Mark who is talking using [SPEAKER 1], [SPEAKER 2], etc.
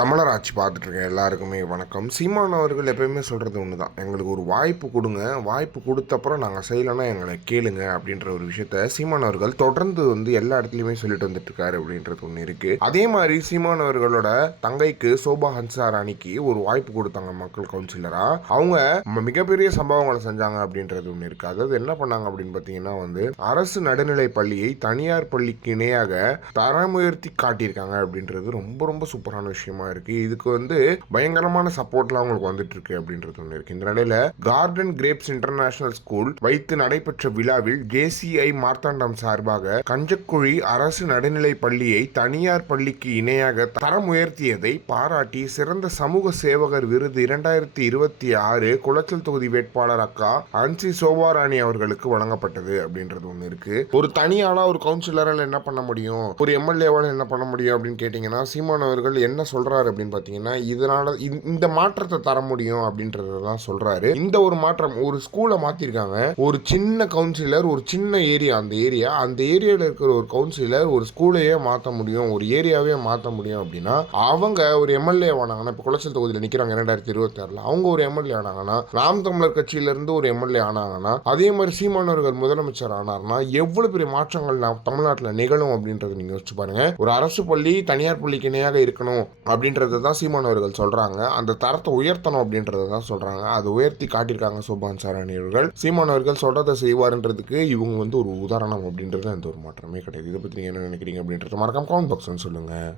[SPEAKER 1] தமிழர் ஆட்சி பார்த்துட்டு எல்லாருக்குமே வணக்கம். சீமான் அவர்கள் எப்பயுமே சொல்கிறது ஒன்று தான் எங்களுக்கு ஒரு வாய்ப்பு கொடுங்க. வாய்ப்பு கொடுத்தப்புறம் நாங்கள் செய்யலைன்னா எங்களை கேளுங்க அப்படின்ற ஒரு விஷயத்த சீமான் அவர்கள் தொடர்ந்து வந்து எல்லா இடத்துலையுமே சொல்லிட்டு வந்துட்டுருக்காரு அப்படின்றது ஒன்று இருக்குது அதே மாதிரி சீமான் அவர்களோட தங்கைக்கு சோபா ஹன்சாராணிக்கு ஒரு வாய்ப்பு கொடுத்தாங்க மக்கள் கவுன்சிலராக அவங்க மிகப்பெரிய சம்பவங்களை செஞ்சாங்க அப்படின்றது ஒன்று இருக்குது அதாவது என்ன பண்ணாங்க அப்படின்னு பார்த்தீங்கன்னா வந்து அரசு நடுநிலை பள்ளியை தனியார் பள்ளிக்கு இணையாக தரமுயர்த்தி காட்டியிருக்காங்க அப்படின்றது ரொம்ப ரொம்ப சூப்பரான விஷயமா இருக்கு. இதுக்கு வந்து பயங்கரமான சப்போர்ட்லாம் அவங்களுக்கு வந்துட்டு இருக்கு அப்படின்றது ஒன்று இருக்குது இந்த நிலையில் கார்டன் கிரேப்ஸ் இன்டர்நேஷனல் ஸ்கூல் வைத்து நடைபெற்ற விழாவில் ஜேசிஐ மார்த்தாண்டம் சார்பாக கஞ்சக்குழி அரசு நடுநிலை பள்ளியை தனியார் பள்ளிக்கு இணையாக தரம் உயர்த்தியதை பாராட்டி சிறந்த சமூக சேவகர் விருது இரண்டாயிரத்தி இருபத்தி ஆறு குளச்சல் தொகுதி வேட்பாளர் அக்கா அன்சி சோபாராணி அவர்களுக்கு வழங்கப்பட்டது அப்படின்றது ஒன்று இருக்கு. ஒரு தனியாளா ஒரு கவுன்சிலரால் என்ன பண்ண முடியும்? ஒரு எம்எல்ஏவால் என்ன பண்ண முடியும் அப்படின்னு கேட்டிங்கன்னா சீமான் அவர்கள் என்ன சொல்றாரு அப்படின்னு பார்த்தீங்கன்னா இதனால இந்த- இந்த மாற்றத்தை தர முடியும் அப்படின்றதான் சொல்றாரு. இந்த ஒரு மாற்றம் ஒரு ஸ்கூலை மாற்றிருக்காங்க ஒரு சின்ன கவுன்சிலர் ஒரு சின்ன ஏரியா அந்த ஏரியா அந்த ஏரியாவில் இருக்கிற ஒரு கவுன்சிலர் ஒரு ஸ்கூலையே மாற்ற முடியும் ஒரு ஏரியாவே மாற்ற முடியும் அப்படின்னா அவங்க ஒரு எம்எல்ஏ ஆனாங்கன்னா இப்போ குளச்சல் தொகுதியில் நிற்கிறாங்க இரண்டாயிரத்தி இருபத்தி ஆறில் அவங்க ஒரு எம்எல்ஏ ஆனாங்கன்னா நாம் தமிழர் கட்சியிலேருந்து ஒரு எம்எல்ஏ ஆனாங்கன்னா அதே மாதிரி சீமானவர்கள் முதலமைச்சர் ஆனார்னா எவ்வளவு பெரிய மாற்றங்கள் தமிழ்நாட்டில் நிகழும் அப்படின்றத நீங்க யோசிச்சு பாருங்க. ஒரு அரசு பள்ளி தனியார் பள்ளிக்கு இணையாக இருக்கணும் அப்படின்றத தான் சீமானவர்கள் சொல்றாங்க. அந்த தரத்தை உயர்த்தணும் அப்படின்றத தான் சொல்றாங்க. அதை உயர்த்தி காட்டியிருக்காங்க சோபான் சாரணி அவர்கள். சீமானவர்கள் சொல்றதை செய்வார்ன்றதுக்கு இவங்க வந்து ஒரு உதாரணம் அப்படின்றது எந்த ஒரு மாற்றமே கிடையாது. இதை பற்றி நீங்கள் என்ன நினைக்கிறீங்க அப்படின்றத மறக்காம கமெண்ட் பாக்ஸ் சொல்லுங்கள்